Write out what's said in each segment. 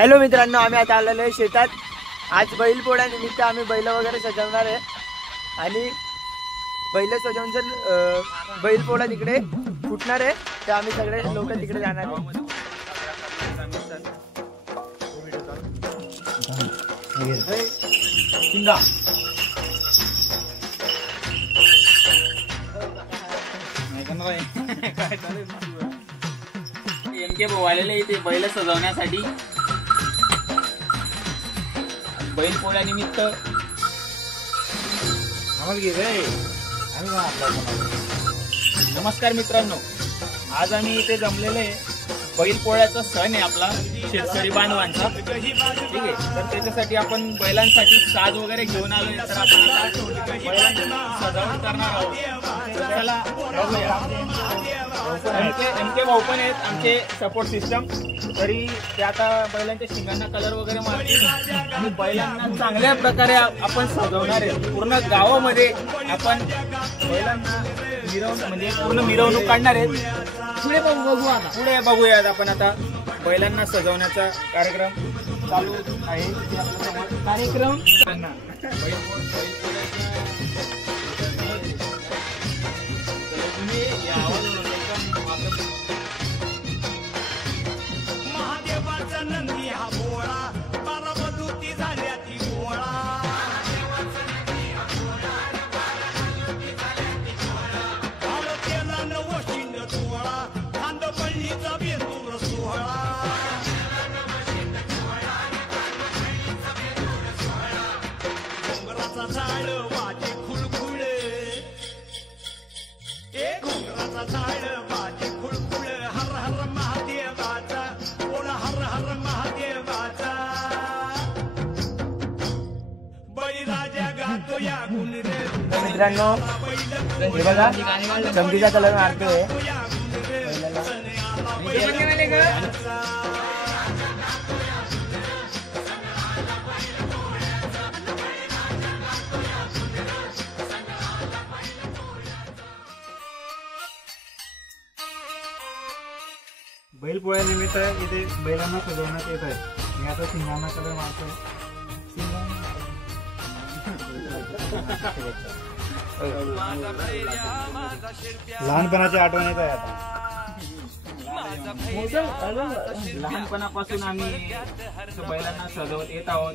Hello मित्रांनो, आम्ही आता आलेलो आहे शेतात। आज बैलपोळा निमित्त आम्ही बैल वगैरे सजवणार आहे आणि बैल सजवून जर बैलपोळा तिकडे फुटणार आहे तर आम्ही सगळे लोक तिकडे जाणार आहे। एमके भाऊ आलेले इथे बैल सजवण्यासाठी। बैलपोळ्यानिमित्त नमस्कार मित्रांनो, आज आम्ही इथे जमलेले बैलपोळ्याचा सण आहे आपला शेतकरी बांधवांचा, ठीक आहे। तर त्याच्यासाठी आपण बैलांसाठी साज वगैरे घेऊन आलोय, तर आपण आता बैलांची सजावट करणार आहोत। त्याला एमके भाऊ पण आहेत आमचे सपोर्ट सिस्टम, तरी ते आता बैलांच्या शिंगांना कलर वगैरे मारतील आणि बैलांना चांगल्या प्रकारे आपण सजवणार आहे। पूर्ण गावामध्ये आपण बैलांना मिरवणूक म्हणजे पूर्ण मिरवणूक काढणार आहेत। पुढे बघूयात आपण आता बैलांना सजवण्याचा कार्यक्रम चालू आहे। कार्यक्रम महादेवाचा नंदी हा भोळा, बारामती झाल्या ती भोळा। केला नवशिंद सोहळा, खांदपल्लीचा बेंदूर सोहळा। घोंगराचा झाड वाजे खुळखुळ, घोंगराचा झाड वाजे खुळखुळ। हर हर महादेवाचा, बोला हर हर महादेवाचा। बळीराजा गातो या गुण रे। मित्रांनो, हे बघा चमकीचा कलर मारतोय। बैलपोळ्या निमित्त इथे बैलांना सजवण्यात येत आहे। मी आता शिंगांना कलर मारतोय। लहानपणाची आठवण येत आहे आता। लहानपणापासून आम्ही बैलांना सजवत येत आहोत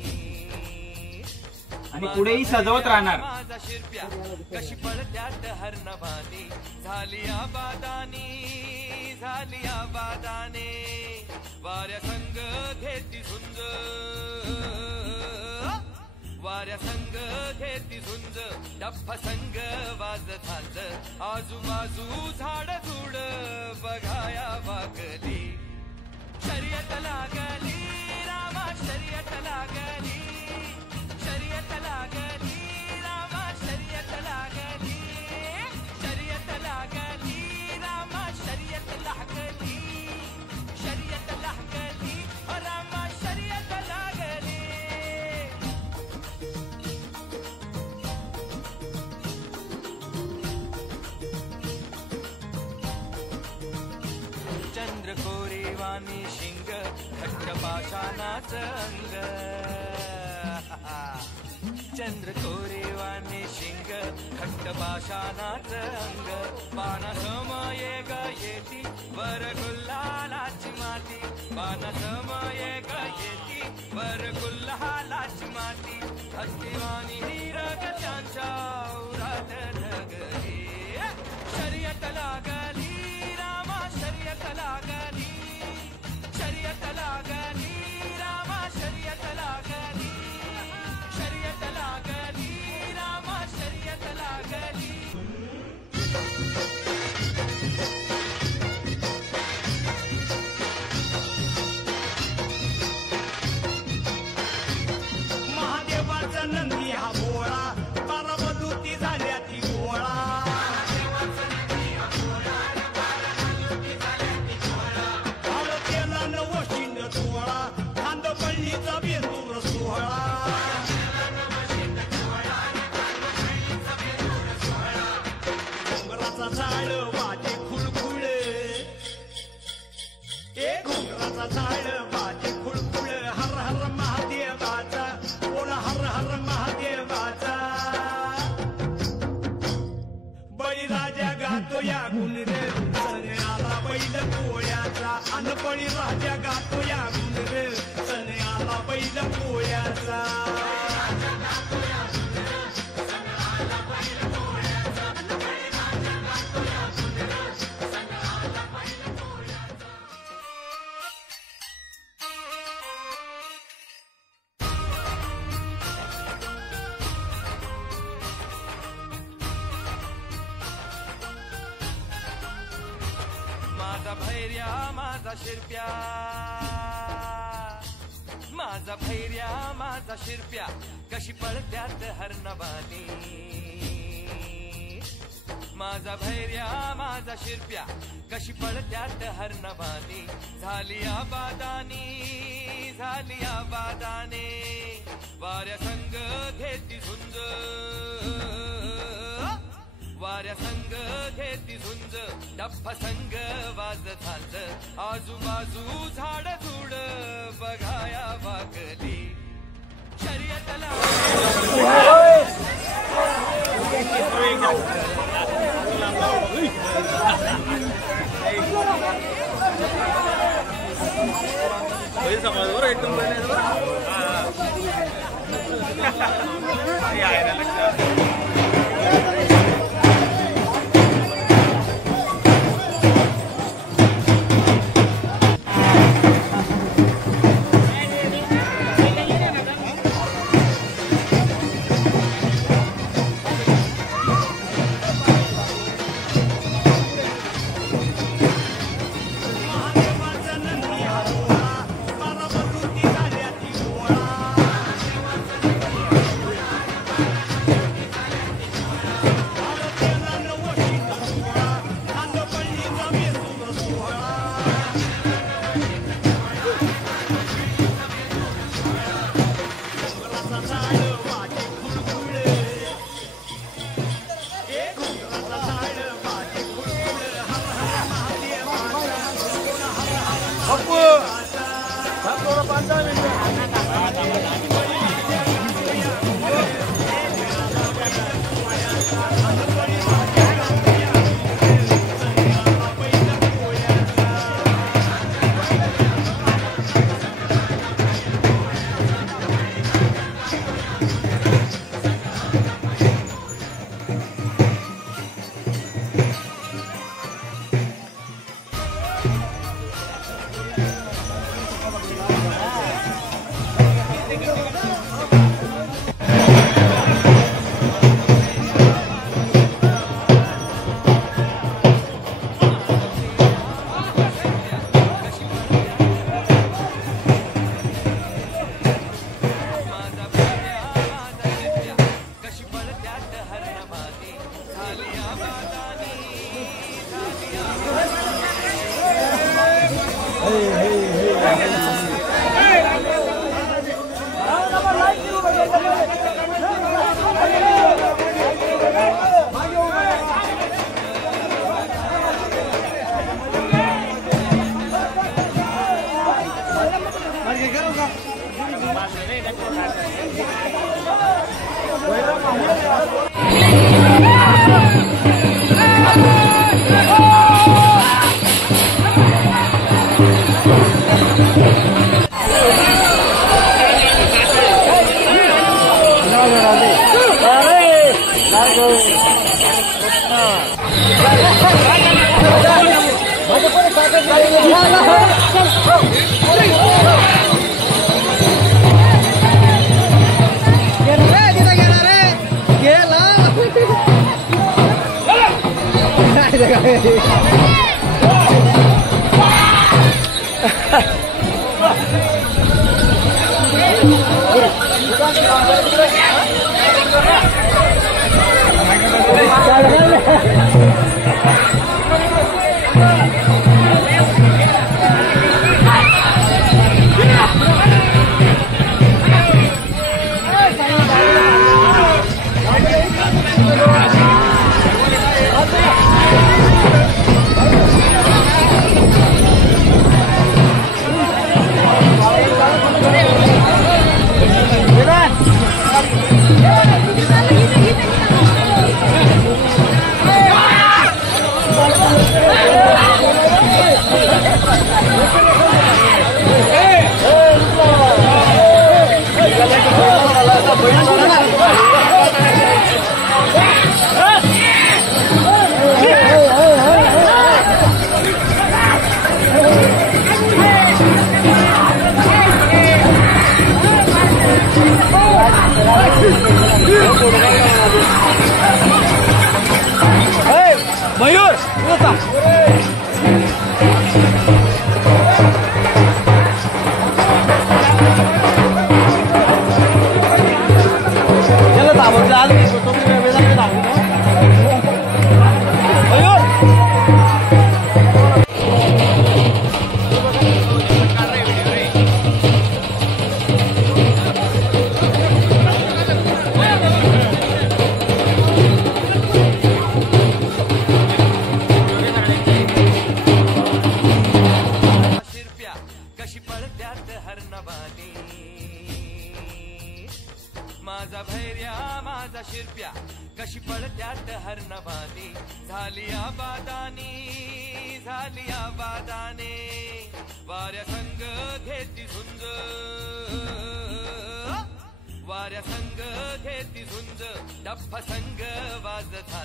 आणि पुढेही सजवत राहणार। कशी पडत्यात हरणवानी, झाली आबादाने, वाऱ्या संग घेती झुंज, वाऱ्या संग घेती झुंज, डप्प संग वाज झांज, आजूबाजू झाड झुड बघाया वागली। शर्यत लागली रामा, शर्यत लागली, शर्यत लागली रामा, शर्यत लागली, शर्यत लागली रामा, शर्यत लागली, शर्यत लागली रामा, शर्यत लागली। चंद्र कोरेवानी शिंग, खट्ट पाषाणाचं अंग, चंद्र कोरेवानी शिंग, खट्ट पाषाणाचं अंग, बाणासमये ग येती वर गुल्हालाची माती, बाणासमये ग येती वर गुल्हालाची माती, हस्तिवानी हिरग त्यांच्या उरात ढगली। शर्यत लागली रामा, शर्यत लागली, शर्यत लागली रामा, शर्यत लागली, शर्यत लागली रामा, शर्यत लागली। महादेवाचा नंदी हा भैर्या माझा शिरप्या, माझा भैर्या माझा शिरप्या, कशी पळत्यात हरणबानी. माझा भैर्या माझा शिरप्या, कशी पळत्यात हरणबानी. झाली आबादानी, झाली आबादाने, वाऱ्या संग घेती झुंज, वाऱ्या संग घेती झुंज, डप्पा संग वाज झांज. आजूबाजू झाड झुड बघाया वागली, शर्यतला एकदम मयूर माझा भैर्या माझा शिरप्या कशी पडत्यात हरणवानी झाली आबादाने वाऱ्या संग घेती झुंज वाऱ्या संग घेती झुंज डप्पा संग वाजत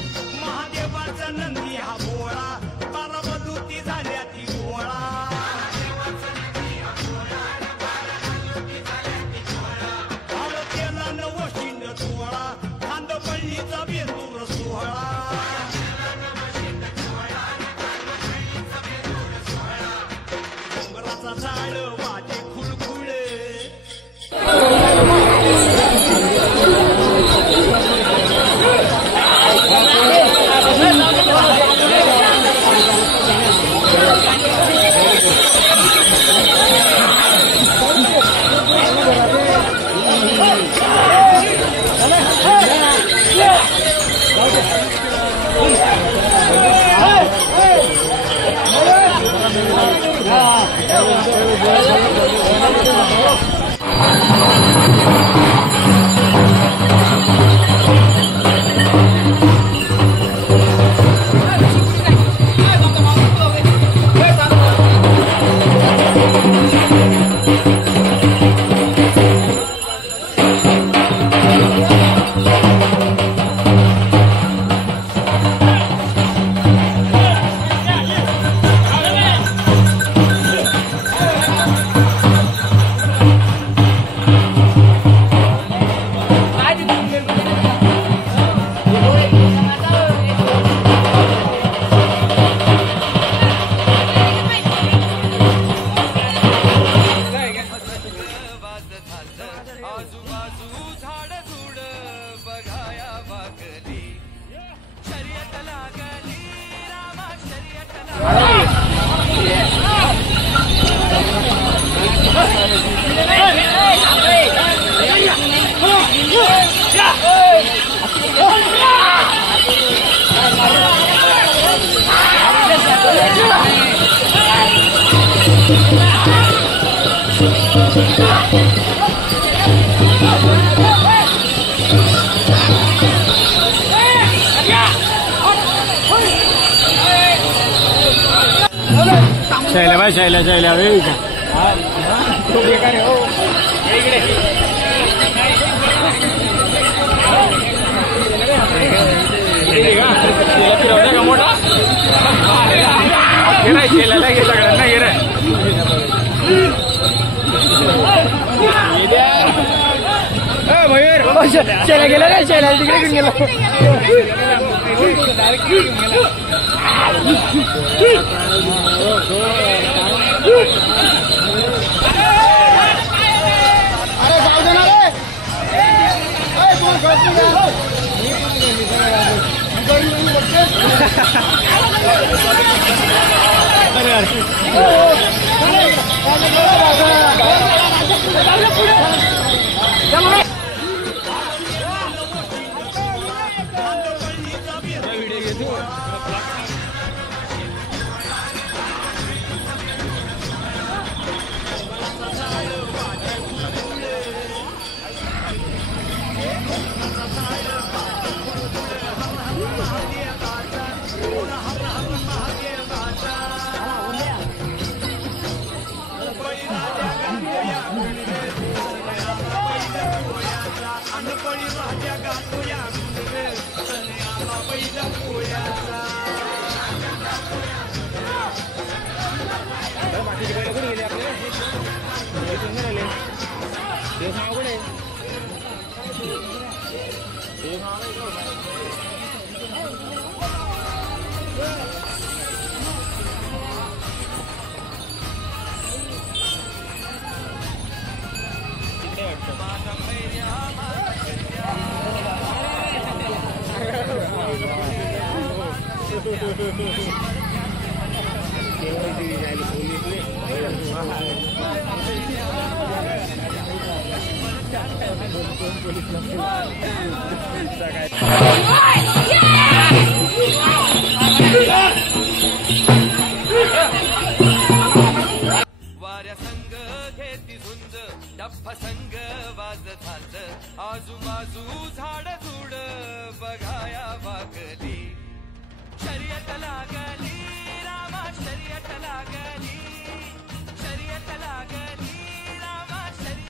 महादेवाचा नंदी हा भोळा बारामधूती झाल्या ती गोळा भाव केला नवशिंड सोहळा खांद पळणीचा बेंदूर सोहळा डोंगराचा झाड वाटे खुळखुळ आजूबाजू झाड झुड बघाया वागली शर्यत लागली रामा शर्यत शैल्या मोठा शेल्याला घे सगळ्यांना घे रे मयूर शेल्या गेला रे शेल्या तिकडे घेऊन गेला माझा भैर्या माझा भैर्या वाऱ्या संग घेती झुंज डप्पा संग वाजत हात आजूबाजू झाड झुड बघाया वागली शर्यत लागली रामा शर्यत लागली